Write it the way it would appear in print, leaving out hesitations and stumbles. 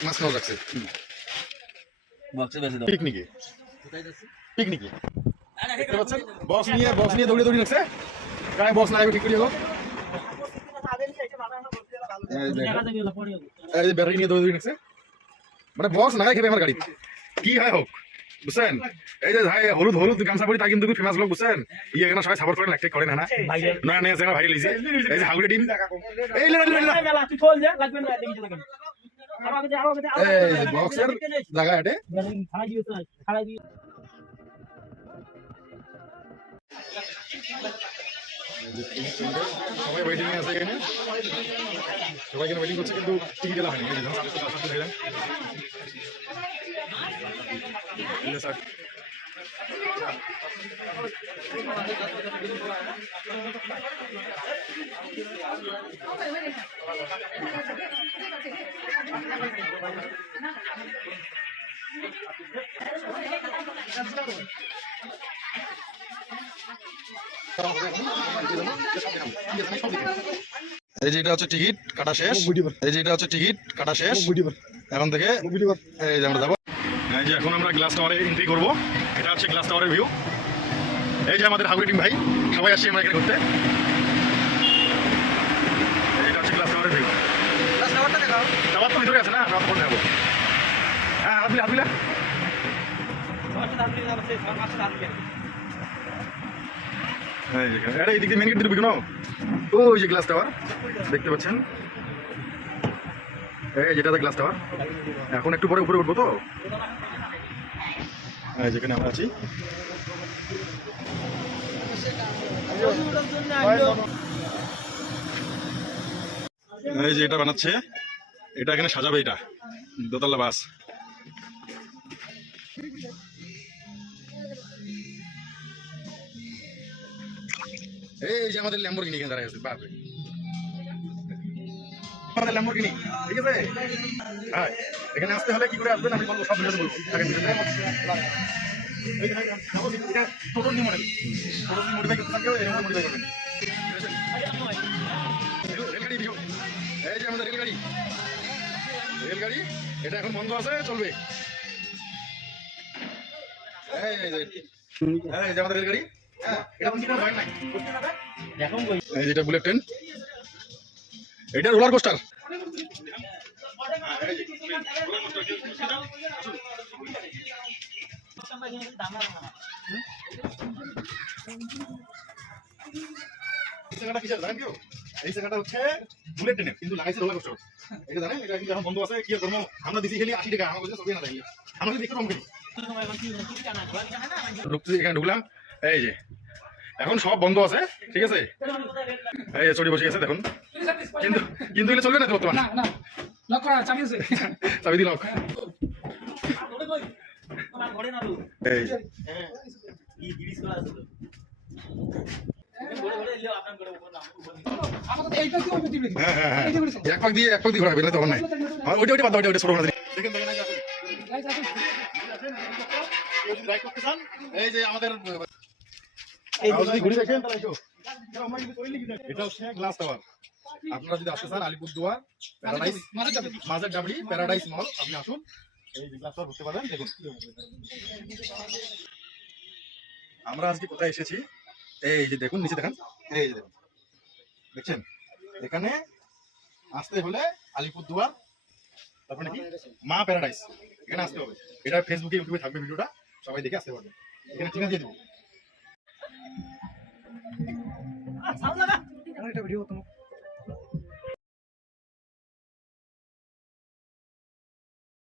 মাছ খাওয়া রাখছে পিকনিকে পিকনিকে দেখতে পাচ্ছেন বক্স নিয়ে দৌড়ে দৌড়ে রাখছে গায়ে বক্স লাগাবে ঠিক করে হোক ব্যাটারি নিয়ে দৌড়ে দৌড়ে রাখছে মানে বক্স লাগাই খেবে আমার গাড়ি কি হয় হোক বুঝছেন এই যে ভাই হলুদ হলুদ গামছা পরি তা কিন্তু ফেমাস লোক বুঝছেন ইয়ে এখানে সবাই সাপোর্ট করেন একটা করেন না না না এসে ভাই লিজি এই যে হাগুড়ি টিম এই মেলা তুই চল যা লাগবে না দেখি লাগবে এই বক্সের জায়গা এটা খাড়াই দিও সবাই ওয়েটিং এ আছে এখানে সবাই এখানে ওয়েটিং করছে কিন্তু টিকিট দেওয়া হয়নি এই যে এই যে এটা হচ্ছে টিকিট কাটা শেষ এই যে এটা হচ্ছে টিকিট কাটা শেষ এখন থেকে এই যে আমরা যাবো এই যে এখন আমরা গ্লাস টাওয়ারে এন্ট্রি করবো এটা হচ্ছে গ্লাস টাওয়ারের ভিউ এই যে আমাদের হাগুড়ি টিম ভাই সবাই আসছি আমরা এখানে ঘুরতে এটা হচ্ছে গ্লাস টাওয়ারের ভিউ টাওয়ার তো ভিতরে আছে না আমরা পরে যাবো হ্যাঁ হাতবিলা এই দিক দিয়ে মেন গেট দিয়ে ঢুকবে না ওই যে গ্লাস টাওয়ার দেখতে পাচ্ছেন এই যেটা গ্লাস টাওয়ার এখন একটু পরে উপরে উঠবো তো যেখানে আমরা আছি এই যে এটা বানাচ্ছে এটা এখানে সাজাবে এটা দোতলা বাস এই যে আমাদের ল্যাম্বরগিনি এখানে দাঁড়ায় আছে বাপরে আমাদের ল্যাম্বরগিনি ঠিক আছে হ্যাঁ এখানে আসতে হলে কি করে আসবেন আমি বলবো সব ভিডিওতে বলবো এটা total new model total new modify করতে থাকলেও এরকম মডিফাই করবেন রেলগাড়ি ভিউ এই যে আমাদের রেলগাড়ি এটা এখন বন্ধ আছে চলবে এই যে আমাদের রেলগাড়ি এটা বুলেট ট্রেন এটা রোলার কোস্টার এই জায়গাটা হচ্ছে বুলেট ট্রেনের কিন্তু লাগাইছে রোলার কোস্টার এটা জানেন এটা কিন্তু এখন বন্ধ আছে কি করবো আমরা দিছি খালি 80 টাকা আমার কাছে সবই না দেয় আমরা দেখতে কম করি এখানে ঢুকলাম এই যে এখন সব বন্ধ আছে ঠিক আছে এই যে চড়ি বসে গেছে দেখুন কিন্তু কিন্তু এগুলো চলবে না তো বর্তমান চাবি দিল এক পাক দিয়ে ঘোরাবে তখন নাই ওইটা বাদ ওইটা ছোট এই যে আমাদের এটা হচ্ছে গ্লাস টাওয়ার আপনারা যদি আসতে চান আলিপুরদুয়ার প্যারাডাইস মাঝের ডাবলি প্যারাডাইস মল আপনি আসুন এই যে গ্লাস টাওয়ার ঘুরতে পারেন দেখুন আমরা আজকে কোথায় এসেছি এই যে দেখুন নিচে দেখেন এই যে দেখুন দেখছেন এখানে আসতে হলে আলিপুরদুয়ার তারপরে নাকি মা প্যারাডাইস এখানে আসতে হবে এটা ফেসবুকে ইউটিউবে থাকবে ভিডিওটা সবাই দেখে আসতে পারবে এখানে ঠিকানা দিয়ে দেবো ভিডিও